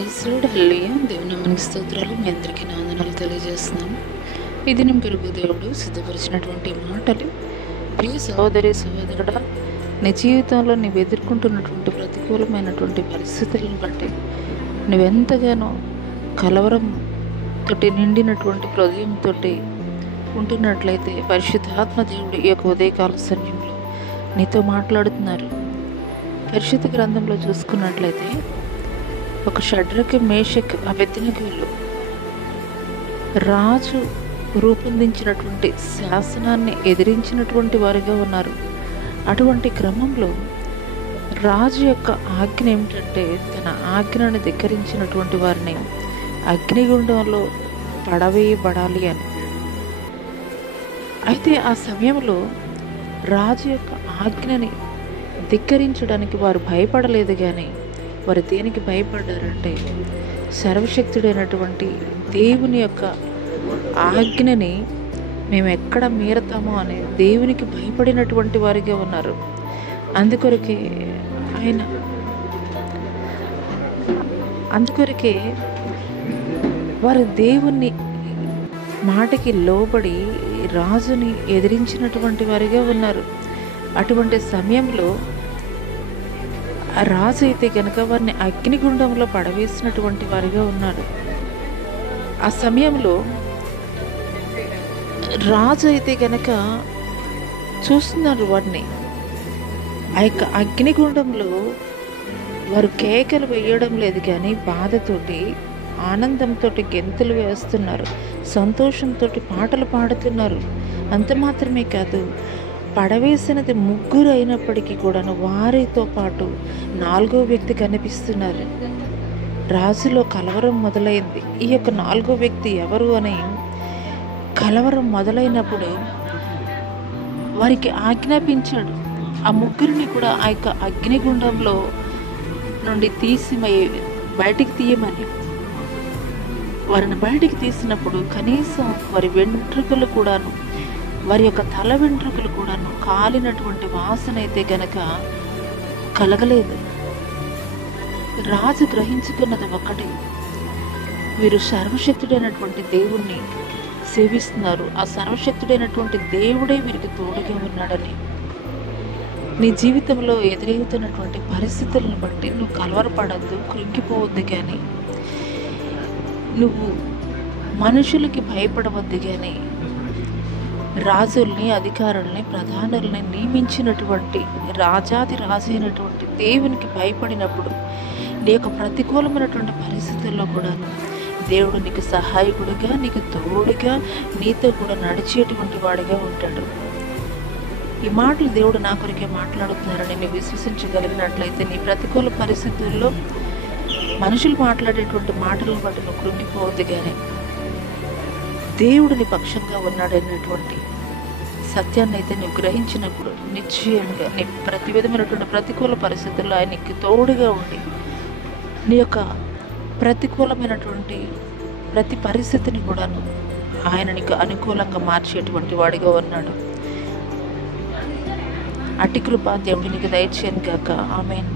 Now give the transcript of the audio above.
Praise lord, హల్లెలూయా. దేవుని నామానికి స్తోత్రాలు. మీ అందరికీ నా వందనాలు తెలియజేస్తున్నాను. ఈ దినం కొరకు దేవుడు సిద్ధపరిచినటువంటి మాటలు. ప్రియ సహోదరి సహోదరుడా, నీ జీవితంలో నీవు ఎదుర్కొంటున్నటువంటి ప్రతికూలమైనటువంటి పరిస్థితులను బట్టి నువ్వెంతగానో కలవరం తోటి నిండినటువంటి హృదయంతో ఉంటున్నట్లయితే పరిశుద్ధాత్మ దేవుడు ఈ యొక్క ఉదయకాల సమయంలో నీతో మాట్లాడుతున్నారు. పరిశుద్ధ గ్రంథంలో చూసుకున్నట్లయితే ఒక షడ్రకు, మేషక్, అబెద్నెగోలు రాజు రూపొందించినటువంటి శాసనాన్ని ఎదిరించినటువంటి వారిగా ఉన్నారు. అటువంటి క్రమంలో రాజు యొక్క ఆజ్ఞ ఏమిటంటే తన ఆజ్ఞను ధిక్కరించినటువంటి వారిని అగ్నిగుండంలో పడవేయబడాలి అని. అయితే ఆ సమయంలో రాజు యొక్క ఆజ్ఞని ధిక్కరించడానికి వారు భయపడలేదు, కానీ వారు దేనికి భయపడ్డారంటే సర్వశక్తుడైనటువంటి దేవుని యొక్క ఆజ్ఞని మేము ఎక్కడ మీరతామో అని దేవునికి భయపడినటువంటి వారిగా ఉన్నారు. అందుకొరకే వారు దేవుని మాటకి లోబడి రాజుని ఎదిరించినటువంటి వారిగా ఉన్నారు. అటువంటి సమయంలో రాజు అయితే కనుక వారిని అగ్నిగుండంలో పడవేసినటువంటి వారిగా ఉన్నారు. ఆ సమయంలో రాజు అయితే కనుక చూస్తున్నారు వారిని. ఆ యొక్క అగ్నిగుండంలో వారు కేకలు వేయడం లేదు, కానీ బాధతోటి, ఆనందంతో గెంతులు వేస్తున్నారు, సంతోషంతో పాటలు పాడుతున్నారు. అంత మాత్రమే కాదు, పడవేసినది ముగ్గురు అయినప్పటికీ కూడాను వారితో పాటు 4వ వ్యక్తి కనిపిస్తున్నారు. రాజులో కలవరం మొదలైంది. ఈ యొక్క 4వ వ్యక్తి ఎవరు అని కలవరం మొదలైనప్పుడు వారికి ఆజ్ఞాపించాడు ఆ ముగ్గురిని కూడా ఆ యొక్క అగ్నిగుండంలో నుండి తీసి బయటికి తీయమని. వారిని బయటికి తీసినప్పుడు కనీసం వారి వెంట్రుకలు కూడాను, వారి యొక్క తల వెంట్రుకలు కూడాను కాలినటువంటి వాసన అయితే గనక కలగలేదు. రాజు గ్రహించుకున్నది ఒకటి, వీరు సర్వశక్తుడైనటువంటి దేవుణ్ణి సేవిస్తున్నారు, ఆ సర్వశక్తుడైనటువంటి దేవుడే వీరికి తోడుగా ఉన్నాడని. నీ జీవితంలో ఎదురవుతున్నటువంటి పరిస్థితులను బట్టి నువ్వు కలవరపడద్దు, కృంగిపోవద్దు, కానీ నువ్వు మనుషులకి భయపడవద్దు, కానీ రాజుల్ని, అధికారుల్ని, ప్రధానుల్ని నియమించినటువంటి రాజాది రాజు అయినటువంటి దేవునికి భయపడినప్పుడు నీ యొక్క ప్రతికూలమైనటువంటి పరిస్థితుల్లో కూడా దేవుడు నీకు సహాయకుడిగా, నీకు తోడుగా, నీతో కూడా నడిచేటువంటి వాడిగా ఉంటాడు. ఈ మాటలు దేవుడు నా కొరికే మాట్లాడుతున్నారని నువ్వు విశ్వసించగలిగినట్లయితే నీ ప్రతికూల పరిస్థితుల్లో మనుషులు మాట్లాడేటువంటి మాటలను బట్టి నువ్వు కృంగిపోవద్దు, కానీ దేవుడు నీ పక్షంగా ఉన్నాడనేటువంటి సత్యాన్ని అయితే నువ్వు గ్రహించినప్పుడు నిశ్చయంగా నీ ప్రతి విధమైనటువంటి ప్రతికూల పరిస్థితుల్లో ఆయన నీకు తోడుగా ఉండి నీ యొక్క ప్రతికూలమైనటువంటి ప్రతి పరిస్థితిని కూడాను ఆయన నీకు అనుకూలంగా మార్చేటువంటి వాడిగా ఉన్నాడు. అట్టి కృప దేవుడు నీకు దయచేయను గాక. ఆమేన్.